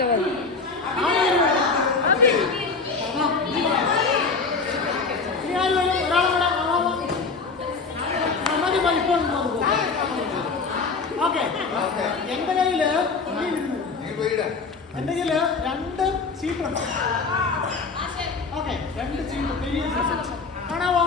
давай. എന്റെ കയ്യിൽ എന്റെ കയ്യിൽ രണ്ട് സീറ്റ് ഉണ്ട് ഓക്കെ രണ്ട് ചീപ്പ് കാണാവോ?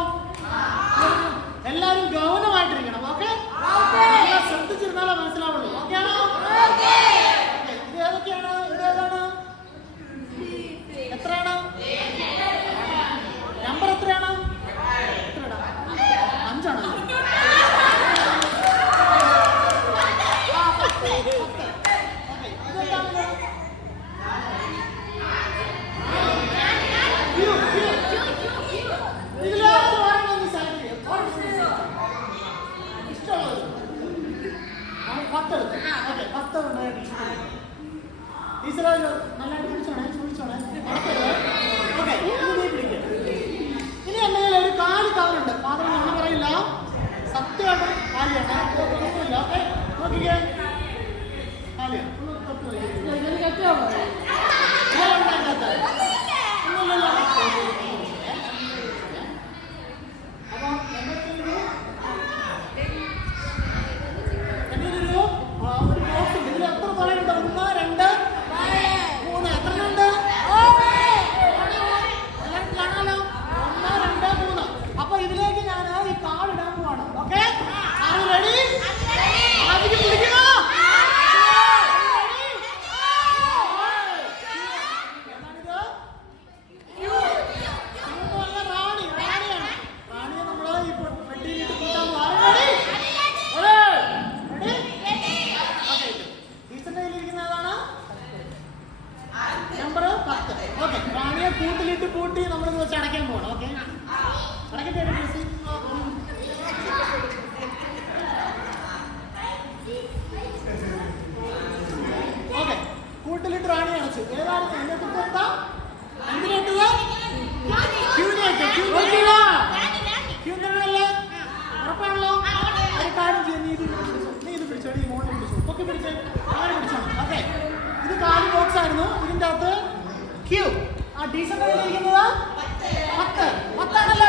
イスラエル കൂട്ടിലിട്ട് പൂട്ടി നമ്മൾ വെച്ച് അടയ്ക്കാൻ പോകണം ഓക്കെ അടയ്ക്കട്ടെ ഓക്കെ കൂട്ടിലിട്ട് റാണി അടച്ചു. ഏതാണ്? ഇത് നീ ഒക്കെ പിടിച്ചേ പിടിച്ചോ. ഇത് കാൽ ബോക്സ് ആയിരുന്നു. ഇതിന്റെ അകത്ത് ക്യൂ ടീച്ചർ പത്ത്. പത്താണല്ലോ